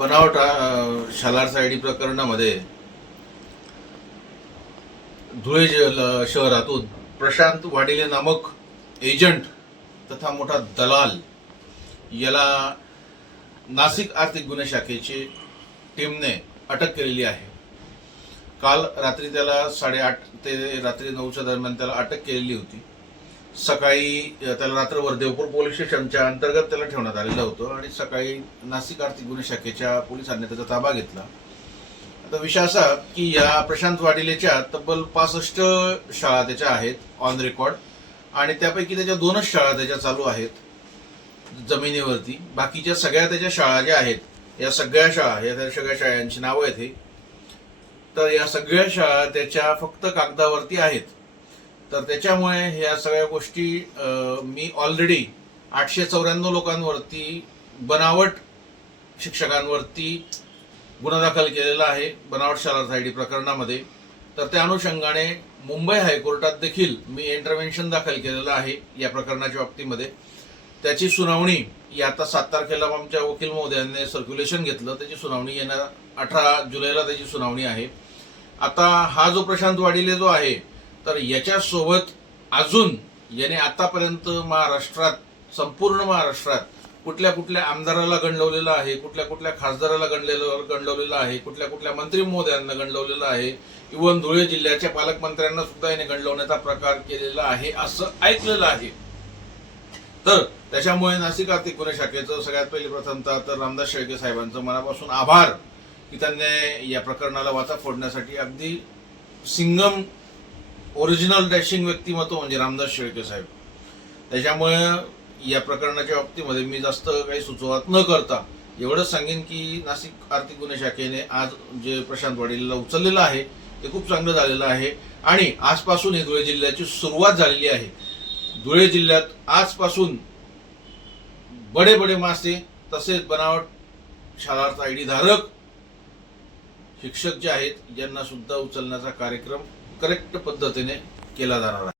बनावट शालार आयडी प्रकरणामध्ये धुळे शहरातून प्रशांत वाडिले नामक एजंट तथा मोठा दलाल याला नाशिक आर्थिक गुन्हे शाखेची टीमने अटक केलेली आहे। काल रात्री त्याला 8:30 ते रात्री 9च्या दरम्यान त्याला अटक केलेली होती। सकाळी त्याला रात्रभर देवपूर पोलीस स्टेशनच्या अंतर्गत त्याला ठेवण्यात आलेलं होतं आणि सकाळी नाशिक आर्थिक गुन्हे शाखेच्या पोलिसांनी त्याचा ताबा घेतला। आता विषय असा की या प्रशांत वाडिलेच्या तब्बल 65 शाळा त्याच्या आहेत ऑन रेकॉर्ड आणि त्यापैकी त्याच्या 2च शाळा त्याच्या चालू आहेत जमिनीवरती। बाकीच्या सगळ्या त्याच्या शाळा ज्या आहेत या सगळ्या शाळांची नावं आहेत। तर या सगळ्या शाळा त्याच्या फक्त कागदावरती आहेत। तर त्याच्यामुळे ह्या सगळ्या गोष्टी मी ऑलरेडी 894 लोकांवरती बनावट शिक्षकांवरती गुन्हा दाखल केलेला आहे बनावट शालार आयडी प्रकरणामध्ये। तर त्या अनुषंगाने मुंबई हायकोर्टात देखील मी इंटरव्हेन्शन दाखल केलेलं आहे या प्रकरणाच्या बाबतीमध्ये। त्याची सुनावणी आता 7 तारखेला आमच्या वकील महोदयांनी सर्क्युलेशन घेतलं। त्याची सुनावणी येणार 18 जुलैला त्याची सुनावणी आहे। आता हा जो प्रशांत वाडिले जो आहे तर याच्यासोबत अजून याने आतापर्यंत महाराष्ट्रात संपूर्ण महाराष्ट्रात कुठल्या आमदाराला गंडवलेलं आहे, कुठल्या खासदाराला गंडवलेलं आहे, कुठल्या मंत्री महोदयांना गंडवलेलं आहे, इव्हन धुळे जिल्ह्याच्या पालकमंत्र्यांना सुद्धा याने गंडवण्याचा प्रकार केलेला आहे असं ऐकलेलं आहे। तर त्याच्यामुळे नाशिक आर्थिक गुन्हे शाखेचं सगळ्यात पहिले प्रथमतः तर रामदास शेळके साहेबांचं मनापासून आभार की त्यांनी या प्रकरणाला वाचा फोडण्यासाठी अगदी सिंगम ओरिजिनल डॅशिंग व्यक्तिमत्व म्हणजे रामदास शेळके साहेब। त्याच्यामुळे या प्रकरणाच्या बाबतीमध्ये मी जास्त काही सुचवत न करता एवढंच सांगेन की नाशिक आर्थिक गुन्हे शाखेने आज जे प्रशांत वाडिलेला उचललेलं आहे ते खूप चांगलं झालेलं आहे आणि आजपासून ही धुळे जिल्ह्याची सुरुवात झालेली आहे। धुळे जिल्ह्यात आजपासून बडे मासे तसेच बनावट शालार आयडी धारक शिक्षक जे आहेत यांना सुद्धा उचलण्याचा कार्यक्रम करेक्ट पद्धतीने केला जाणार आहे।